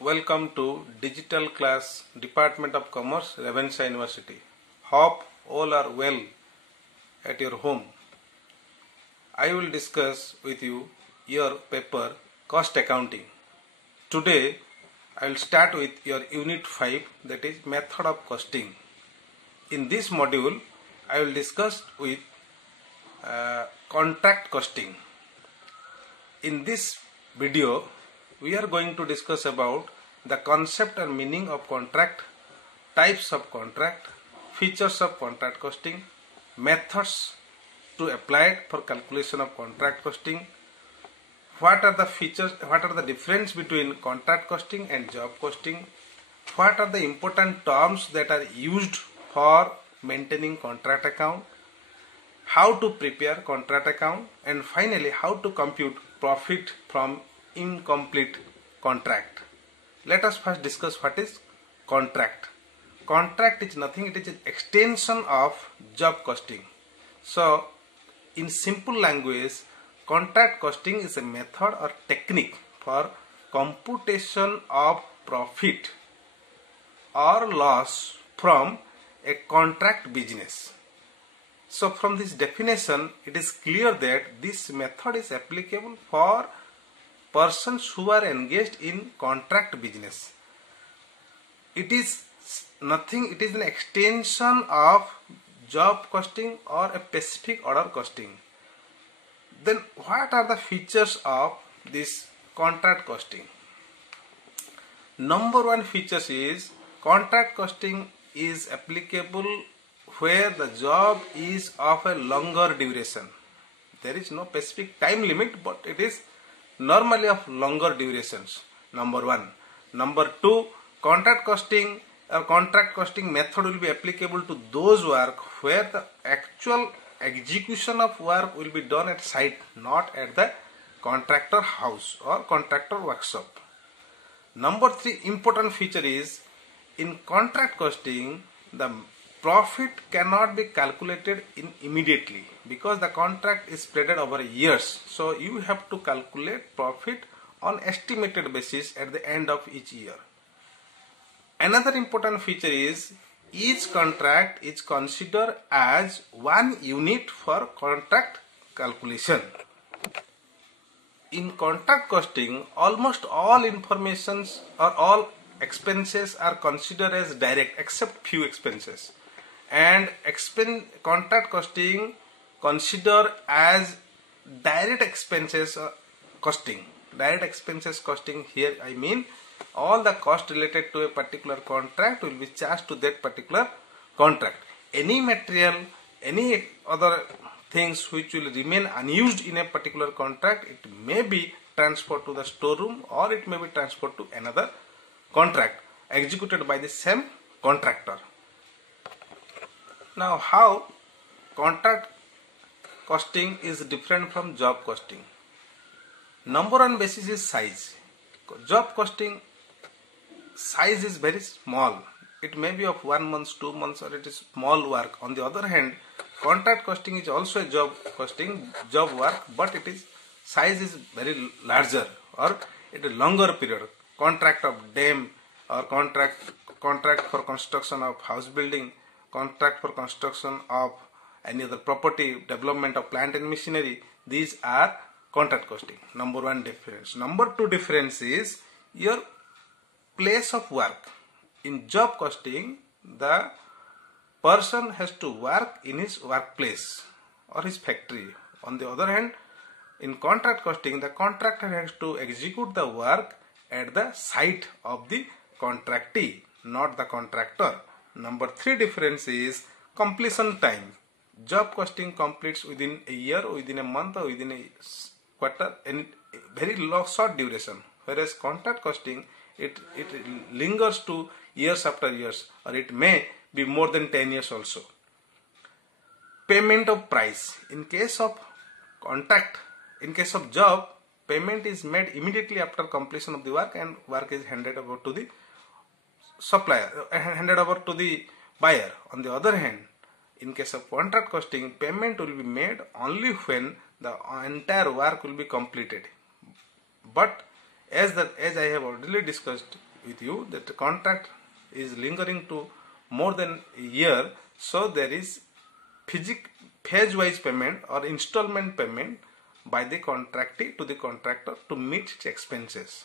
Welcome to Digital Class, Department of Commerce, Ravenshaw University. Hope all are well at your home. I will discuss with you your paper Cost Accounting. Today I will start with your Unit 5, that is Method of Costing. In this module I will discuss with Contract Costing. In this video we are going to discuss about the concept and meaning of contract, types of contract, features of contract costing, methods to apply it for calculation of contract costing, what are the features, what are the difference between contract costing and job costing, what are the important terms that are used for maintaining contract account, how to prepare contract account, and finally how to compute profit from incomplete contract. Let us first discuss what is contract. Contract is nothing, it is an extension of job costing. So in simple language, contract costing is a method or technique for computation of profit or loss from a contract business. So from this definition, it is clear that this method is applicable for persons who are engaged in contract business. It is nothing, it is an extension of job costing or a specific order costing. Then what are the features of this contract costing? Number one features is contract costing is applicable where the job is of a longer duration. There is no specific time limit, but it is normally of longer durations. Number one. Number two, contract costing or contract costing method will be applicable to those work where the actual execution of work will be done at site, not at the contractor house or contractor workshop. Number three important feature is in contract costing the profit cannot be calculated immediately because the contract is spread over years. So you have to calculate profit on estimated basis at the end of each year. Another important feature is each contract is considered as one unit for contract calculation. In contract costing, almost all informations or all expenses are considered as direct except few expenses. And contract costing consider as direct expenses costing. Direct expenses costing here I mean all the cost related to a particular contract will be charged to that particular contract. Any material, any other things which will remain unused in a particular contract, it may be transferred to the storeroom or it may be transferred to another contract executed by the same contractor. Now how contract costing is different from job costing? Number one basis is size. Job costing size is very small. It may be of 1 month, 2 months, or it is small work. On the other hand, contract costing is also a job costing, job work, but it is size is very larger or it is longer period. Contract of dam or contract for construction of house building, contract for construction of any other property, development of plant and machinery, these are contract costing. Number one difference. Number two difference is your place of work. In job costing, the person has to work in his workplace or his factory. On the other hand, in contract costing, the contractor has to execute the work at the site of the contractee, not the contractor. Number three difference is completion time. Job costing completes within a year, within a month, or within a quarter, in very long short duration. Whereas contract costing, it lingers to years after years, or it may be more than 10 years also. Payment of price. In case of contract, in case of job, payment is made immediately after completion of the work and work is handed over to the supplier, handed over to the buyer. On the other hand, in case of contract costing, payment will be made only when the entire work will be completed. But as I have already previously discussed with you that the contract is lingering to more than a year, so there is phase-wise payment or installment payment by the contractee to the contractor to meet its expenses.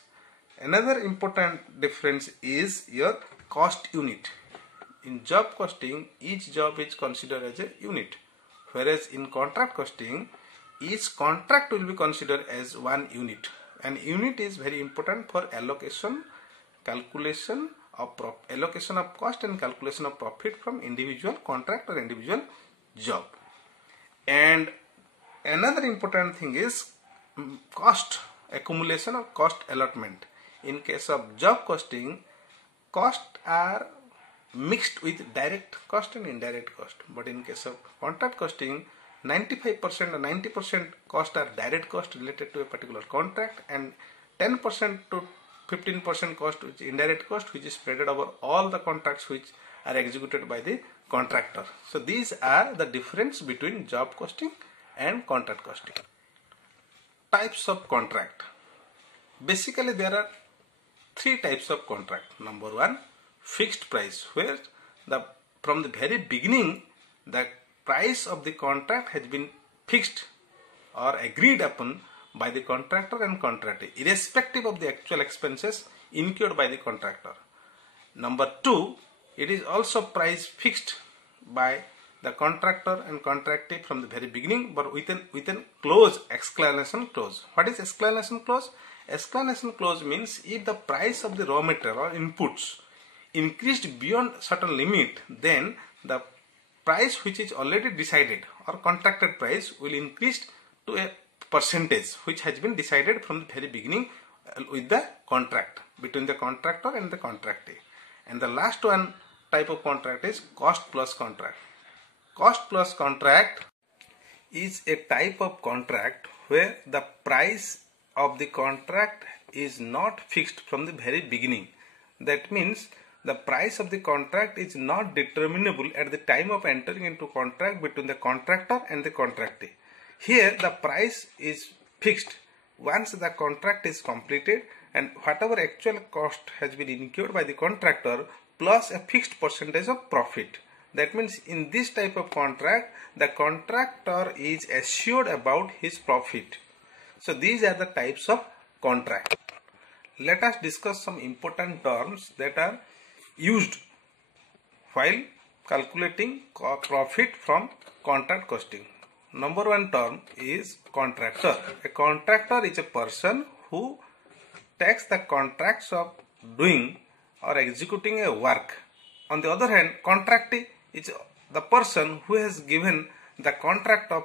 Another important difference is your cost unit. In job costing, each job is considered as a unit, whereas in contract costing, each contract will be considered as one unit. And unit is very important for allocation, calculation of allocation of cost and calculation of profit from individual contract or individual job. And another important thing is cost accumulation or cost allotment. In case of job costing, costs are mixed with direct cost and indirect cost. But in case of contract costing, 95% or 90% cost are direct cost related to a particular contract, and 10% to 15% cost which is indirect cost, which is spread over all the contracts which are executed by the contractor. So these are the difference between job costing and contract costing. Types of contract. Basically there are three types of contract. Number one, fixed price, where from the very beginning the price of the contract has been fixed or agreed upon by the contractor and contractee, irrespective of the actual expenses incurred by the contractor. Number two, it is also price fixed by the contractor and contractee from the very beginning, but with an clause, exclamation clause. What is exclamation clause? Exclamation clause means if the price of the raw material or inputs increased beyond certain limit, then the price which is already decided or contracted price will increase to a percentage which has been decided from the very beginning with the contract between the contractor and the contractee. And the last one type of contract is cost plus contract. Cost plus contract is a type of contract where the price of the contract is not fixed from the very beginning. That means the price of the contract is not determinable at the time of entering into contract between the contractor and the contractee. Here the price is fixed once the contract is completed, and whatever actual cost has been incurred by the contractor plus a fixed percentage of profit. That means in this type of contract, the contractor is assured about his profit. So these are the types of contract. Let us discuss some important terms that are used while calculating profit from contract costing. Number one term is contractor. A contractor is a person who takes the contracts of doing or executing a work. On the other hand, contractee is the person who has given the contract of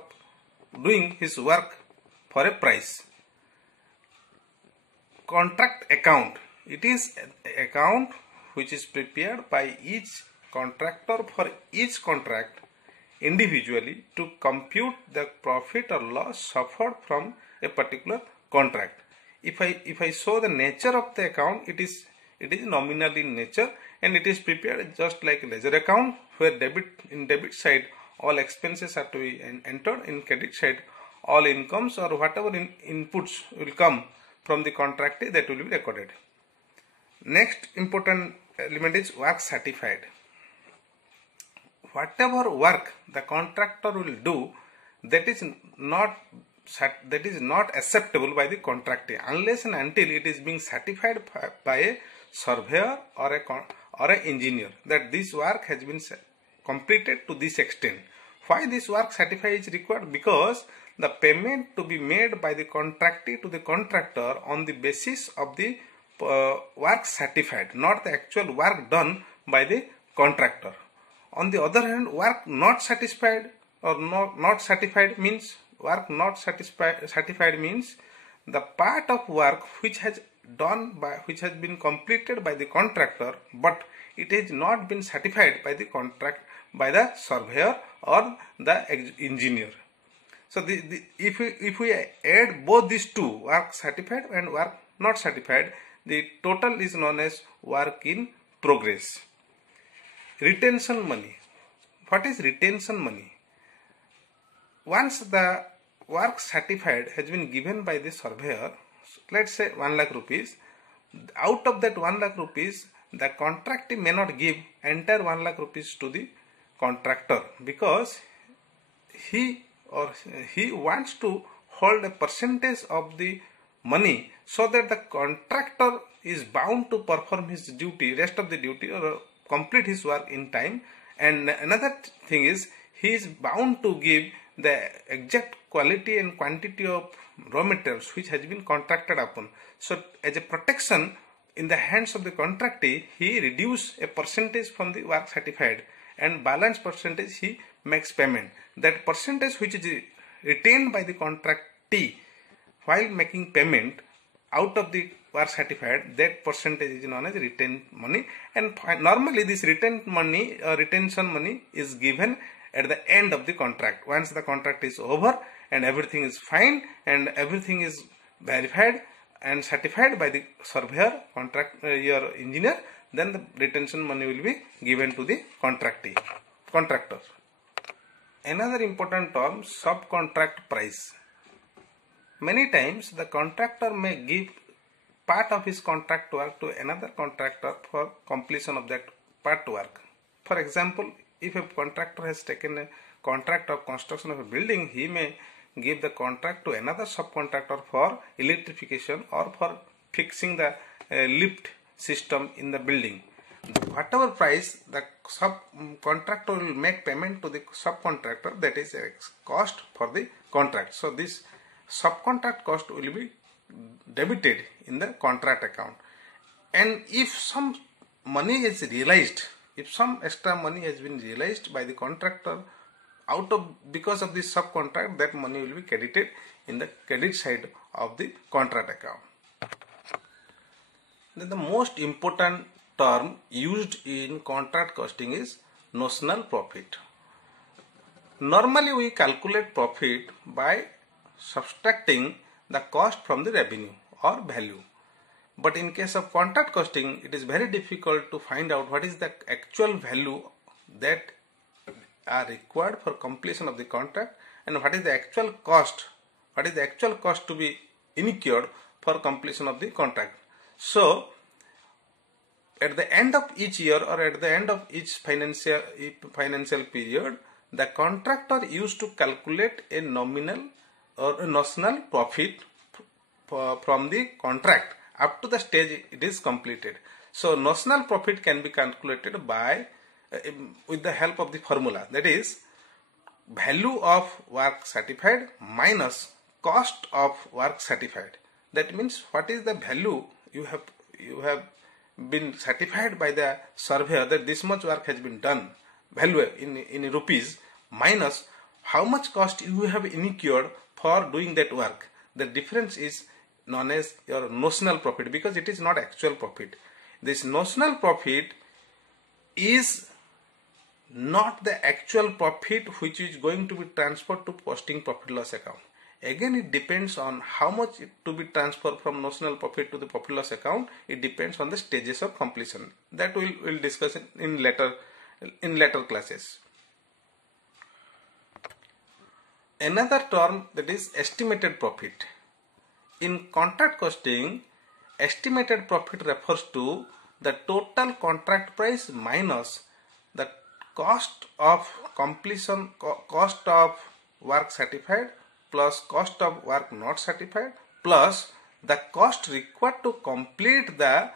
doing his work for a price. Contract account. It is an account which is prepared by each contractor for each contract individually to compute the profit or loss suffered from a particular contract. If I show the nature of the account, it is nominal in nature, and it is prepared just like a ledger account, where in debit side all expenses are to be entered, in credit side all incomes or whatever inputs will come from the contractee, that will be recorded. Next important element is work certified. Whatever work the contractor will do, that is not acceptable by the contractee unless and until it is being certified by a surveyor or an engineer that this work has been completed to this extent. Why this work certified is required? Because the payment to be made by the contractee to the contractor on the basis of the work certified, not the actual work done by the contractor. On the other hand, work not satisfied or not certified means certified means the part of work which has been completed by the contractor, but it has not been certified by the surveyor or the engineer. So if we add both these two, work certified and work not certified, the total is known as work in progress. Retention money. What is retention money? Once the work certified has been given by the surveyor, let's say 1 lakh rupees, out of that 1 lakh rupees, the contractee may not give entire 1 lakh rupees to the contractor, because he or he wants to hold a percentage of the money, so that the contractor is bound to perform his duty, rest of the duty, or complete his work in time. And another thing is, he is bound to give the exact quality and quantity of raw materials which has been contracted upon. So as a protection in the hands of the contractee, he reduce a percentage from the work certified, and balance percentage he makes payment. That percentage which is retained by the contractee while making payment out of the work certified, that percentage is known as retained money. And normally this retained money or retention money is given at the end of the contract. Once the contract is over and everything is fine and everything is verified and certified by the surveyor, your engineer, then the retention money will be given to the contractor. Another important term, subcontract price. Many times the contractor may give part of his contract work to another contractor for completion of that part work. For example, if a contractor has taken a contract of construction of a building, he may give the contract to another subcontractor for electrification or for fixing the lift system in the building. Whatever price the subcontractor will make payment to the subcontractor, that is a cost for the contract. So this subcontract cost will be debited in the contract account. And if some money is realized, if some extra money has been realized by the contractor because of this subcontract, that money will be credited in the credit side of the contract account. Then the most important term used in contract costing is notional profit. Normally we calculate profit by subtracting the cost from the revenue or value. But in case of contract costing, it is very difficult to find out what is the actual value that are required for completion of the contract and what is the actual cost, to be incurred for completion of the contract. So at the end of each year or at the end of each financial period, the contractor used to calculate a nominal or a notional profit from the contract up to the stage it is completed. So notional profit can be calculated by with the help of the formula, that is value of work certified minus cost of work certified. That means what is the value you have been certified by the surveyor that this much work has been done, value in rupees, minus how much cost you have incurred for doing that work. The difference is known as your notional profit, because it is not actual profit. This notional profit is not the actual profit which is going to be transferred to posting profit loss account. Again, it depends on how much to be transferred from notional profit to the profit loss account. It depends on the stages of completion. That we'll discuss in later classes. Another term, that is estimated profit. In contract costing, estimated profit refers to the total contract price minus the cost of completion, cost of work certified plus cost of work not certified plus the cost required to complete the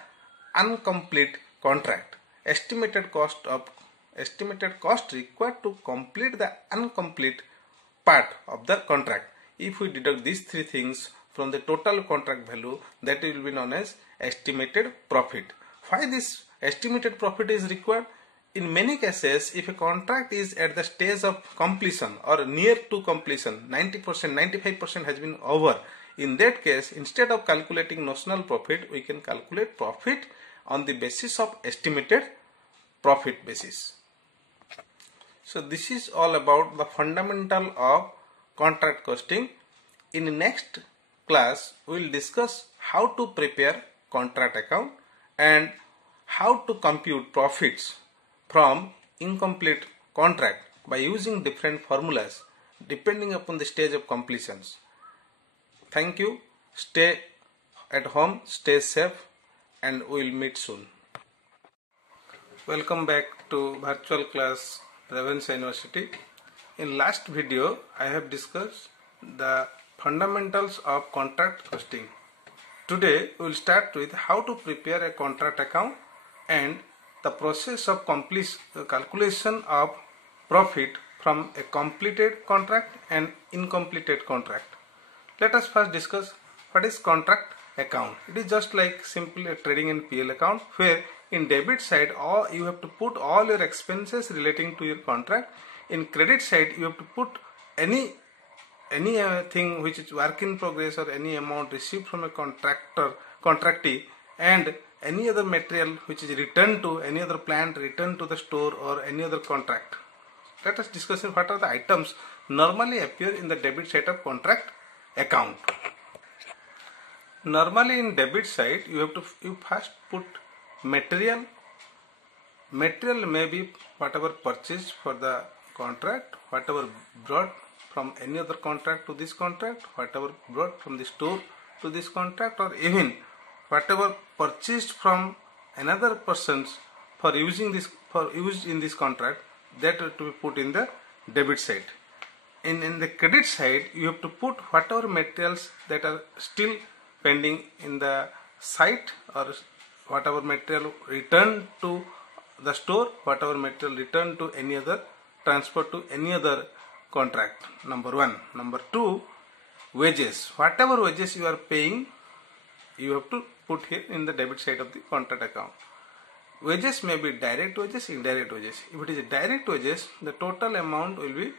incomplete contract. Estimated cost required to complete the incomplete part of the contract. If we deduct these three things from the total contract value, that will be known as estimated profit. Why this estimated profit is required? In many cases, if a contract is at the stage of completion or near to completion, 90%, 95% has been over, in that case, instead of calculating notional profit, we can calculate profit on the basis of estimated profit basis. So this is all about the fundamental of contract costing. In the next class, we will discuss how to prepare contract account and how to compute profits from incomplete contract by using different formulas depending upon the stage of completions. Thank you. Stay at home, stay safe. and we will meet soon. Welcome back to virtual class Ravenshaw University. In last video I have discussed the fundamentals of contract costing. Today we will start with how to prepare a contract account and the process of calculation of profit from a completed contract and incompleted contract. Let us first discuss what is contract account. It is just like simply a trading and PL account, where in debit side you have to put all your expenses relating to your contract. In credit side you have to put any thing which is work in progress or any amount received from a contractee, and any other material which is returned to any other plant, returned to the store, or any other contract. Let us discuss what are the items normally appear in the debit side of contract account. Normally in debit side you first put material. Material may be whatever purchased for the contract, whatever brought from any other contract to this contract, whatever brought from the store to this contract, or even whatever purchased from another persons for use in this contract, that to be put in the debit side. In the credit side you have to put whatever materials that are still pending in the site, or whatever material returned to the store, whatever material returned to any other, transferred to any other contract. Number one. Number two, wages. Whatever wages you are paying, you have to put here in the debit side of the contract account. Wages may be direct wages, indirect wages. If it is direct wages, the total amount will be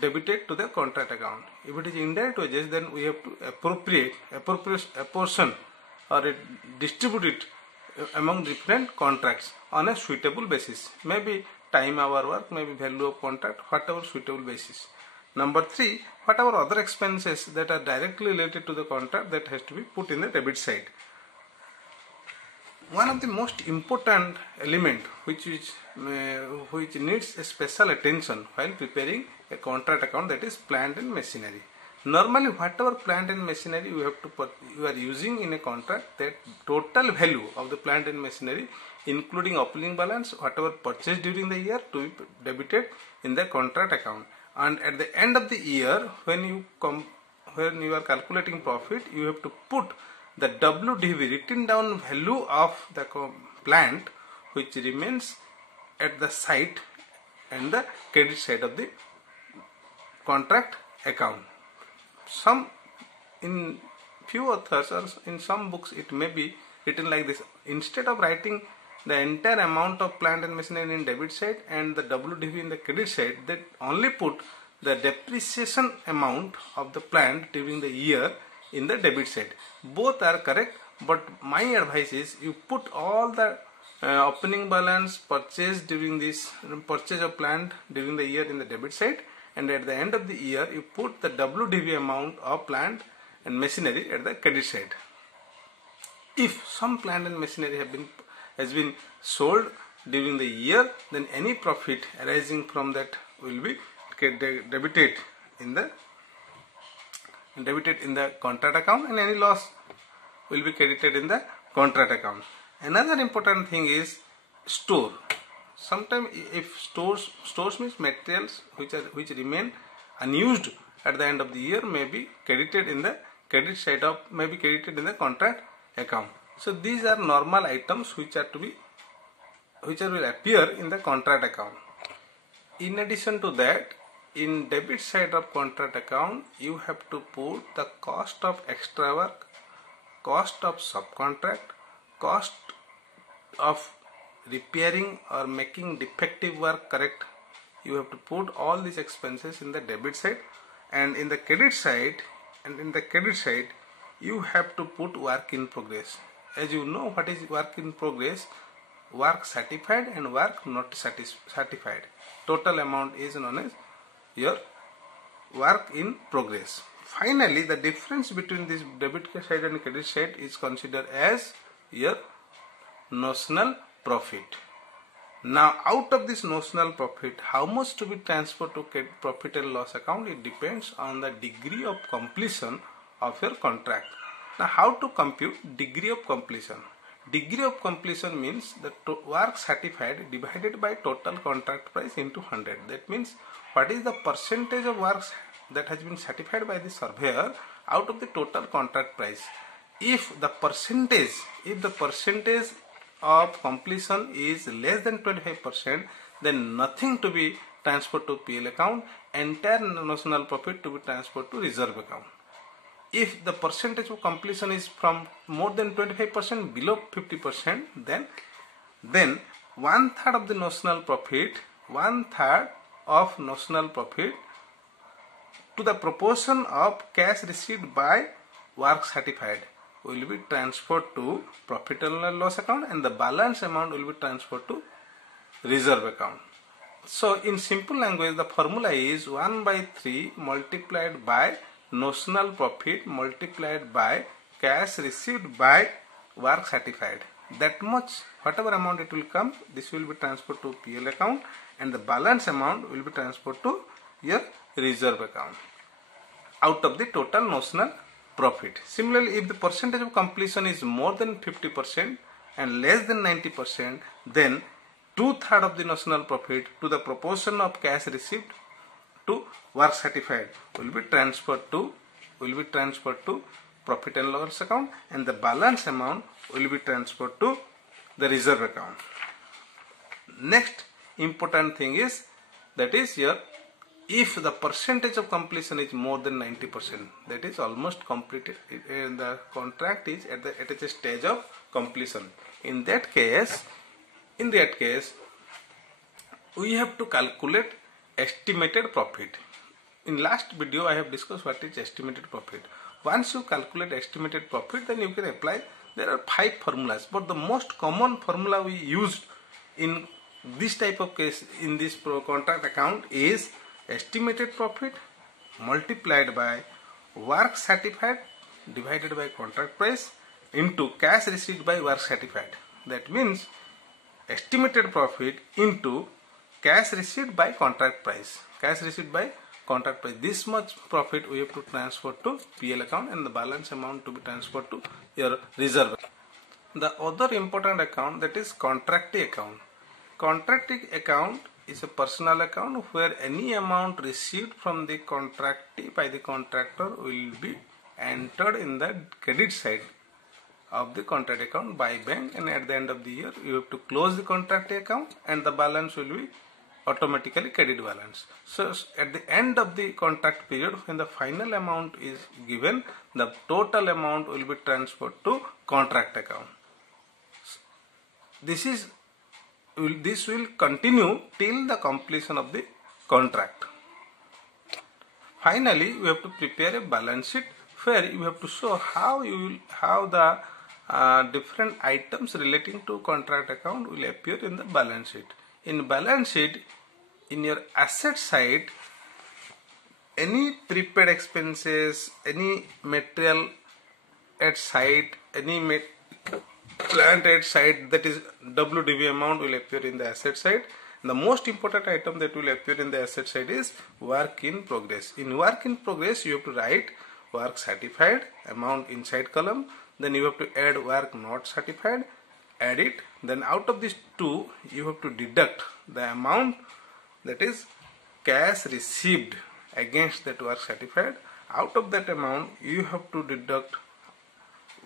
debited to the contract account. If it is indirect wages, then we have to appropriate a portion or distribute it among different contracts on a suitable basis. Maybe time hour work, maybe value of contract, whatever suitable basis. Number three, whatever other expenses that are directly related to the contract, that has to be put in the debit side. One of the most important element which needs a special attention while preparing a contract account, that is plant and machinery. Normally whatever plant and machinery you are using in a contract, that total value of the plant and machinery, including opening balance, whatever purchased during the year, to be debited in the contract account. And at the end of the year, when you are calculating profit, you have to put the WDV, written down value of the plant, which remains at the site and the credit side of the contract account. In few authors or in some books it may be written like this: instead of writing the entire amount of plant and machinery in debit side and the WDV in the credit side, they only put the depreciation amount of the plant during the year in the debit side. Both are correct, but my advice is you put all the opening balance purchase of plant during the year in the debit side, and at the end of the year you put the WDV amount of plant and machinery at the credit side. If some plant and machinery has been sold during the year, then any profit arising from that will be debited in the contract account, and any loss will be credited in the contract account. Another important thing is store. Sometimes if stores means materials which remain unused at the end of the year, may be credited in the credit side of, may be credited in the contract account. So these are normal items which will appear in the contract account. In addition to that, in debit side of contract account, you have to put the cost of extra work, cost of subcontract, cost of repairing or making defective work correct. You have to put all these expenses in the debit side, and in the credit side you have to put work in progress. As you know what is work in progress: work certified and work not certified. Total amount is known as your work in progress. Finally, the difference between this debit side and credit side is considered as your notional profit. Now, out of this notional profit, how much to be transferred to profit and loss account? It depends on the degree of completion of your contract. Now how to compute degree of completion? Degree of completion means the work certified divided by total contract price into 100. That means what is the percentage of works that has been certified by the surveyor out of the total contract price. If the percentage of completion is less than 25%, then nothing to be transferred to PL account, entire notional profit to be transferred to reserve account. If the percentage of completion is from more than 25%, below 50%, then 1/3 of the notional profit, 1/3 of notional profit to the proportion of cash received by work certified will be transferred to profit and loss account, and the balance amount will be transferred to reserve account. So in simple language, the formula is 1/3 multiplied by notional profit multiplied by cash received by work certified. That much, whatever amount it will come, this will be transferred to PL account, and the balance amount will be transferred to your reserve account out of the total notional profit. Similarly, if the percentage of completion is more than 50% and less than 90%, then 2/3 of the notional profit to the proportion of cash received to work certified will be transferred to profit and loss account, and the balance amount will be transferred to the reserve account. Next important thing is, that is here, if the percentage of completion is more than 90%, that is almost completed, the contract is at a stage of completion. In that case, we have to calculate estimated profit. In last video I have discussed what is estimated profit. Once you calculate estimated profit, then you can apply. There are 5 formulas, but the most common formula we used in this type of case, in this contract account, is estimated profit multiplied by work certified divided by contract price into cash received by work certified. That means estimated profit into cash received by contract price. This much profit we have to transfer to PL account, and the balance amount to be transferred to your reserve. The other important account, that is contracting account. Contracting account is a personal account where any amount received from the contractee by the contractor will be entered in the credit side of the contract account by bank, and at the end of the year you have to close the contracting account, and the balance will be automatically credit balance. So at the end of the contract period, when the final amount is given, the total amount will be transferred to contract account. This will continue till the completion of the contract. Finally, we have to prepare a balance sheet where you have to show how the different items relating to contract account will appear in the balance sheet. In balance sheet, in your asset side, any prepaid expenses, any material at site, any plant at site, that is WDV amount, will appear in the asset side. The most important item that will appear in the asset side is work in progress. In work in progress, you have to write work certified amount inside column, then you have to add work not certified, add it, then out of these two you have to deduct the amount, that is cash received against that work certified. Out of that amount you have to deduct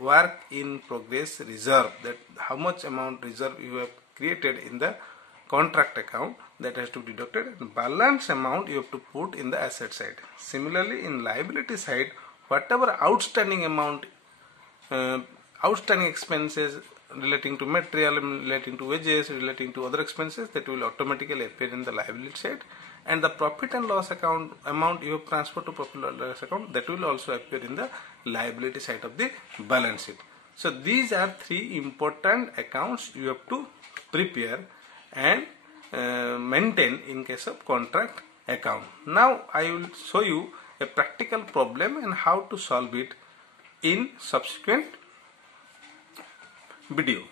work in progress reserve, that how much amount reserve you have created in the contract account, that has to be deducted, and balance amount you have to put in the asset side. Similarly, in liability side, whatever outstanding amount, outstanding expenses relating to material, relating to wages, relating to other expenses, that will automatically appear in the liability side, and the profit and loss account amount you have transferred to profit and loss account, that will also appear in the liability side of the balance sheet. So these are 3 important accounts you have to prepare and maintain in case of contract account. Now I will show you a practical problem and how to solve it in subsequent video.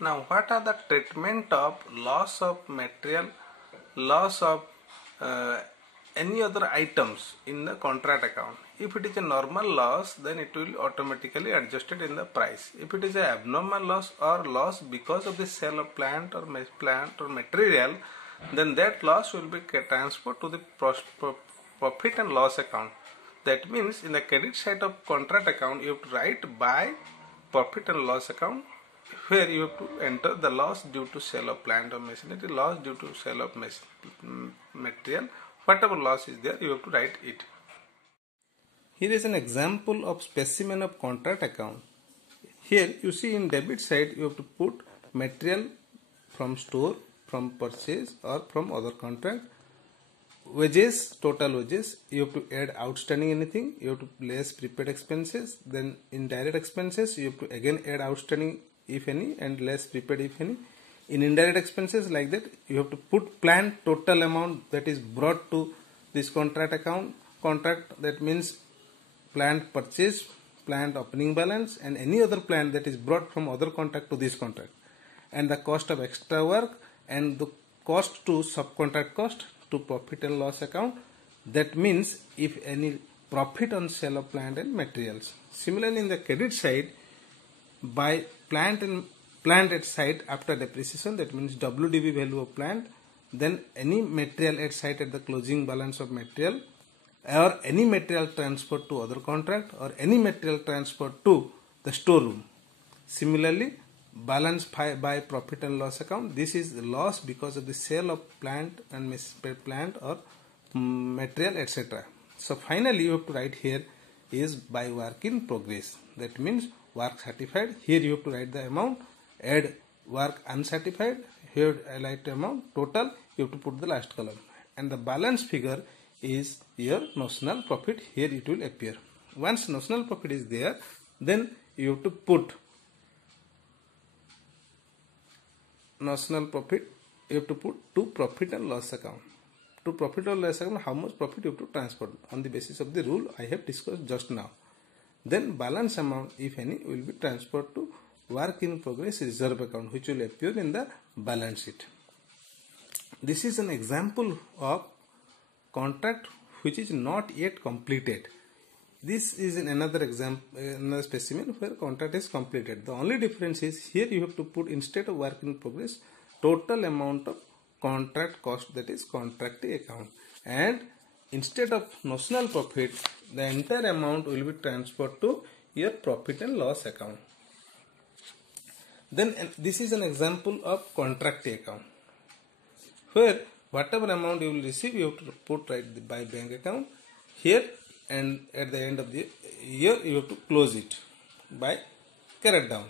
Now, what are the treatment of loss of material, loss of any other items in the contract account? If it is a normal loss, then it will automatically adjusted in the price. If it is a abnormal loss or loss because of the sale of plant or material, then that loss will be transferred to the profit and loss account. That means in the credit side of contract account, you have to write by profit and loss account, where you have to enter the loss due to sale of plant or machinery, loss due to sale of material. Whatever loss is there, you have to write it. Here is an example of specimen of contract account. Here you see in debit side you have to put material from store, from purchase or from other contract. Wages, total wages, you have to add outstanding anything, you have to less prepaid expenses. Then in direct expenses you have to again add outstanding if any and less prepaid if any. In indirect expenses like that you have to put plant total amount that is brought to this contract account. Contract, that means plant purchase, plant opening balance and any other plant that is brought from other contract to this contract, and the cost of extra work and the cost to subcontract cost to profit and loss account. That means if any profit on sale of plant and materials. Similarly in the credit side, by plant at site after depreciation, that means WDV value of plant, then any material at site at the closing balance of material, or any material transferred to other contract, or any material transferred to the storeroom. Similarly, balance by profit and loss account, this is the loss because of the sale of plant and plant or material, etc. So finally you have to write here is by work in progress. That means work certified. Here you have to write the amount, add work uncertified, here write the amount, total, you have to put the last column, and the balance figure is your notional profit. Here it will appear. Once notional profit is there, then you have to put notional profit, you have to put to profit and loss account. To profit or loss account, how much profit you have to transfer on the basis of the rule I have discussed just now. Then balance amount, if any, will be transferred to work in progress reserve account, which will appear in the balance sheet. This is an example of contract which is not yet completed. This is another example, another specimen where contract is completed. The only difference is here you have to put, instead of work in progress, total amount of contract cost, that is contract account, and instead of notional profit, the entire amount will be transferred to your profit and loss account. Then this is an example of contract account, where whatever amount you will receive, you have to put right by bank account here, and at the end of the year you have to close it by carry down,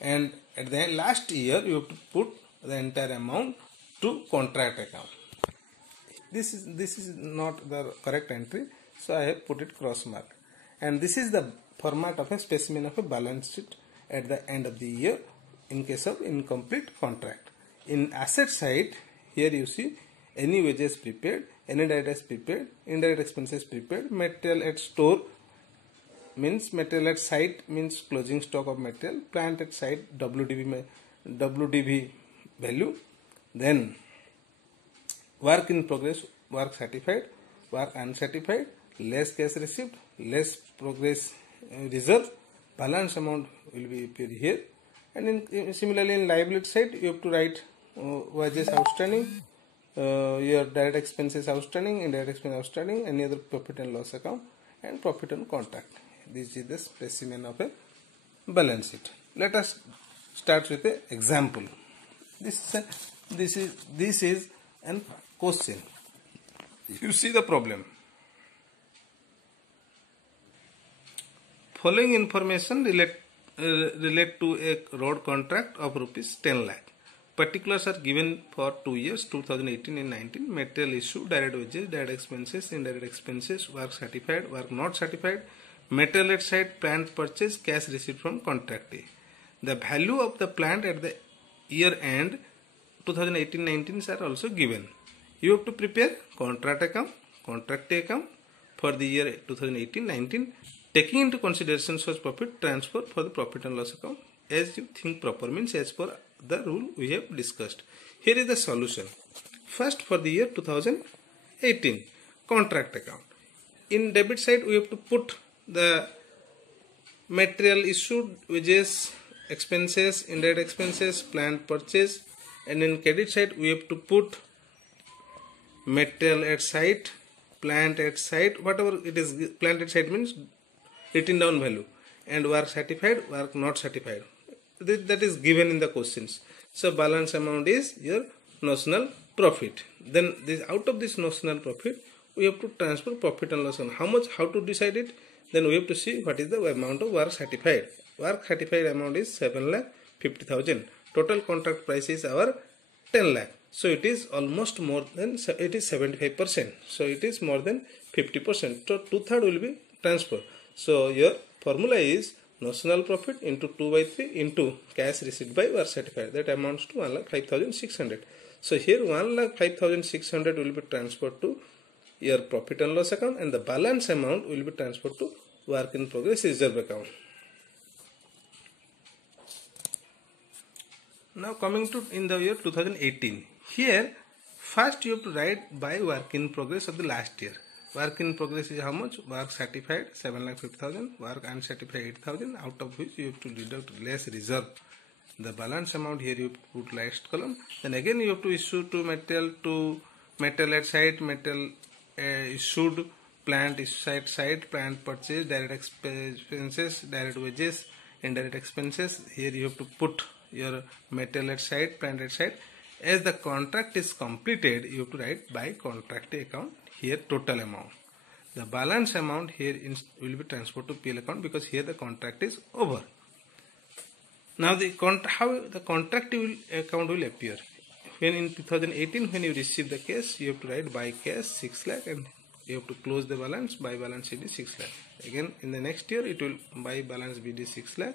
and at the last year you have to put the entire amount to contract account. This is not the correct entry, so I have put it cross mark. And this is the format of a specimen of a balance sheet at the end of the year in case of incomplete contract. In asset side, here you see any wages prepaid, any direct prepaid, indirect expenses prepaid, material at store means material at site means closing stock of material, plant at site WDV value, then work in progress, work certified, work uncertified, less cash received, less progress reserve, balance amount will be appear here. And similarly in liability side you have to write wages outstanding, your direct expenses outstanding, indirect expenses outstanding, any other profit and loss account, and profit on contract. This is the specimen of a balance sheet. Let us start with an example. This is an question. You see the problem. Following information relate to a road contract of rupees 10 lakh. Particulars are given for 2 years, 2018 and 19. Material issue, direct wages, direct expenses, indirect expenses, work certified, work not certified, material at site, plant purchase, cash received from contractee. The value of the plant at the year end 2018-19 are also given. You have to prepare contract account, contractee account for the year 2018-19, taking into consideration such profit transfer for the profit and loss account as you think proper, means as per the rule we have discussed. Here is the solution. First, for the year 2018, contract account. in debit side we have to put the material issued, wages, expenses, indirect expenses, planned purchase, and in credit side we have to put material at site, plant at site, whatever it is. Plant at site means written down value, and work certified, work not certified. That is given in the questions. So balance amount is your notional profit. Then this, out of this notional profit we have to transfer profit and loss account. How much, how to decide it? Then we have to see what is the amount of work certified. Work certified amount is 7,50,000. Total contract price is our 10 lakh. So it is almost more than, it is 75%. So it is more than 50%. So 2/3 will be transfer. So your formula is notional profit into 2/3 into cash received by work certified. That amounts to 1,05,600. So here 1,05,600 will be transferred to your profit and loss account, and the balance amount will be transferred to work in progress reserve account. Now coming to in the year 2018, here first you have to write by work in progress of the last year. Work in progress is how much? Work certified 7,50,000, work uncertified 8,000, out of which you have to deduct less reserve. The balance amount here you put last column. Then again you have to issue to material at site, material issued, plant site, plant purchase, direct expenses, direct wages, indirect expenses. Here you have to put your material at site, plant at site. As the contract is completed, you have to write by contract account here total amount. The balance amount here will be transferred to PL account because here the contract is over. Now how the contract account will appear? When in 2018 when you receive the cash, you have to write by cash 6 lakh and you have to close the balance by balance CD 6 lakh. Again in the next year it will by balance BD 6 lakh.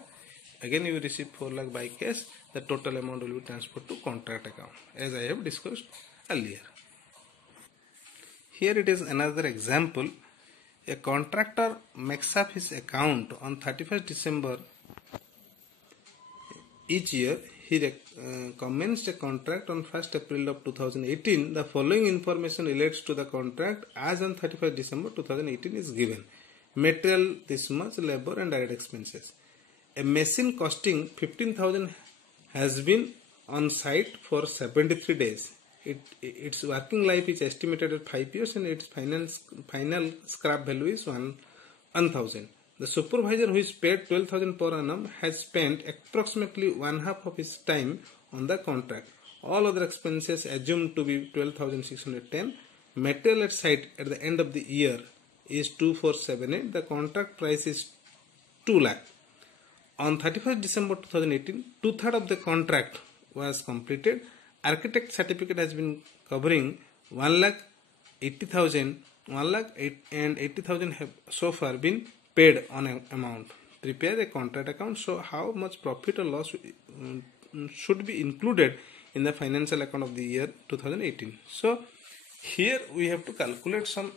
Again you will receive 4 lakh by cash. The total amount will be transferred to contract account as I have discussed earlier. Here it is another example. A contractor makes up his account on 31st December each year. He commenced a contract on 1st April of 2018. The following information relates to the contract as on 31st December 2018 is given. Material this much, labor and direct expenses. A machine costing 15,000 has been on site for 73 days. Its working life is estimated at 5 years and its final scrap value is 1,000. The supervisor, who is paid 12,000 per annum, has spent approximately 1/2 of his time on the contract. All other expenses assumed to be 12,610. Material at site at the end of the year is 2,478. The contract price is 2 lakh. On 31st December 2018, 2/3 of the contract was completed. Architect certificate has been covering 1,80,000. 1,80,000 have so far been paid on an amount. Prepare a contract account. So how much profit or loss should be included in the financial account of the year 2018. So here we have to calculate some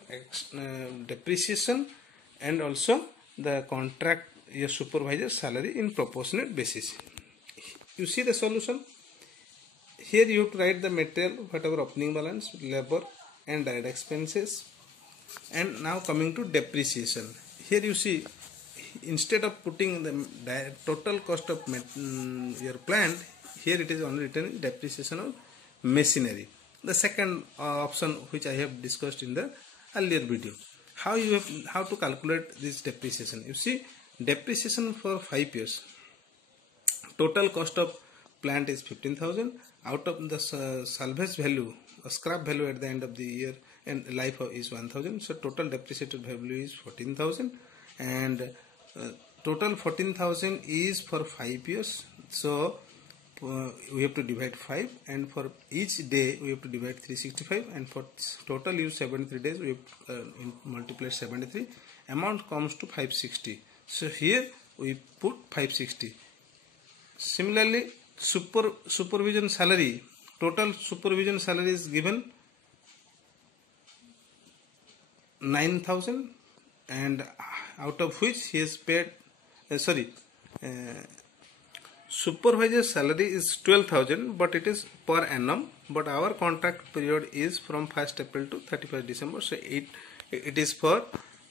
depreciation and also the contract your supervisor salary in proportionate basis. You see the solution. Here you have to write the material, whatever opening balance, labor and direct expenses. And now coming to depreciation. Here you see, instead of putting the total cost of your plant, here it is only written depreciation of machinery. The second option which I have discussed in the earlier video. How to calculate this depreciation? You see, depreciation for 5 years. Total cost of plant is 15,000. Out of the salvage value, scrap value at the end of the year and life is 1,000. So total depreciated value is 14,000, and total 14,000 is for 5 years. So we have to divide 5, and for each day we have to divide 365, and for total use 73 days we have multiply 73. Amount comes to 560. So here we put 560. Similarly, supervision salary, total supervision salary is given 9,000, and out of which he is paid supervisor salary is 12,000, but it is per annum, but our contract period is from 1st April to 31st December, so it is for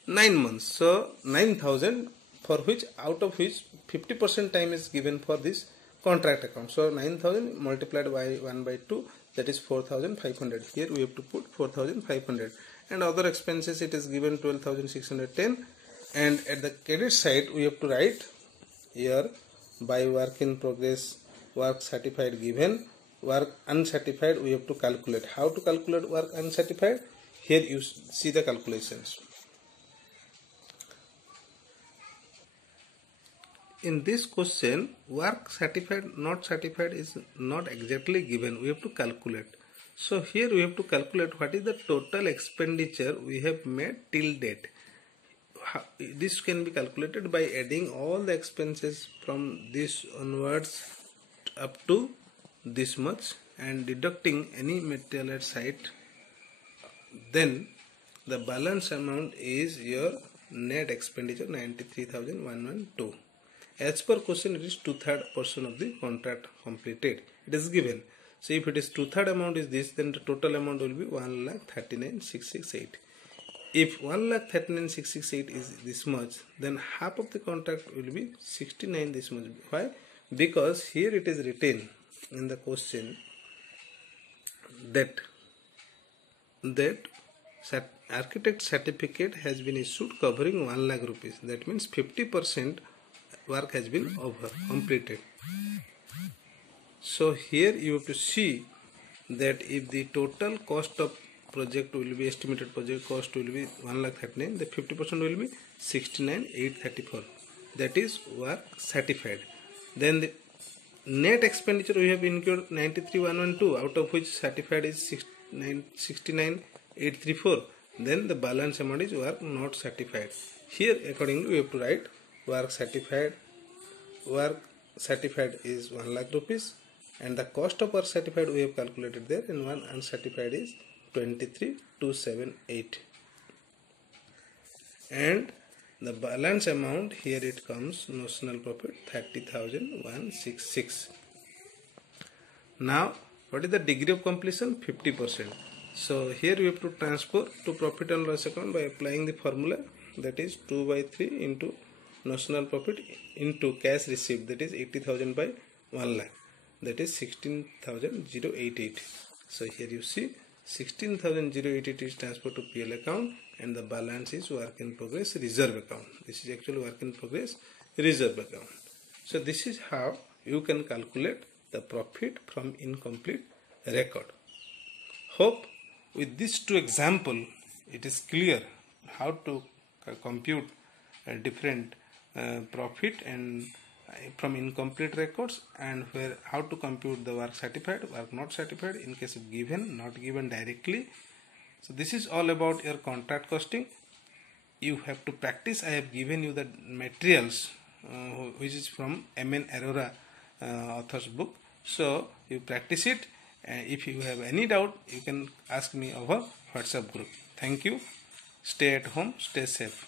9 months. So 9,000, for which out of which 50% time is given for this contract account. So 9,000 multiplied by 1 by 2, that is 4,500. Here we have to put 4,500. And other expenses, it is given 12,610. And at the credit side we have to write here by work in progress, work certified given, work uncertified we have to calculate. How to calculate work uncertified? Here you see the calculations. In this question, work certified, not certified is not exactly given. We have to calculate. So here we have to calculate what is the total expenditure we have made till date. This can be calculated by adding all the expenses from this onwards up to this much and deducting any material at site. Then the balance amount is your net expenditure 93,112. As per question, it is 2/3 portion of the contract completed. It is given. So if it is 2/3 amount is this, then the total amount will be 1,39,668. If 1,39,668 is this much, then half of the contract will be 69 this much. Why? Because here it is written in the question that architect certificate has been issued covering 1 lakh rupees. That means 50% work has been over, completed. So here you have to see that if the total cost of project will be, estimated project cost will be 1,39,000, the 50% will be 69,834. That is work certified. Then the net expenditure we have incurred 93,112, out of which certified is 69,834. Then the balance amount is work not certified. Here accordingly we have to write work certified. Work certified is 1 lakh rupees, and the cost of work certified we have calculated there, and one uncertified is 23,278. And the balance amount, here it comes notional profit 30,166. Now what is the degree of completion? 50%. So here we have to transfer to profit and loss account by applying the formula, that is 2 by 3 into notional profit into cash received, that is 80,000 by 1 lakh, that is 16,088. So here you see 16,088 is transferred to PL account, and the balance is work in progress reserve account. This is actually work in progress reserve account. So this is how you can calculate the profit from incomplete record. Hope with these two examples it is clear how to compute different profit and from incomplete records, and where how to compute the work certified, work not certified in case of given, not given directly. So this is all about your contract costing. You have to practice. I have given you the materials which is from M.N. Arora author's book. So you practice it. If you have any doubt, you can ask me over WhatsApp group. Thank you. Stay at home, stay safe.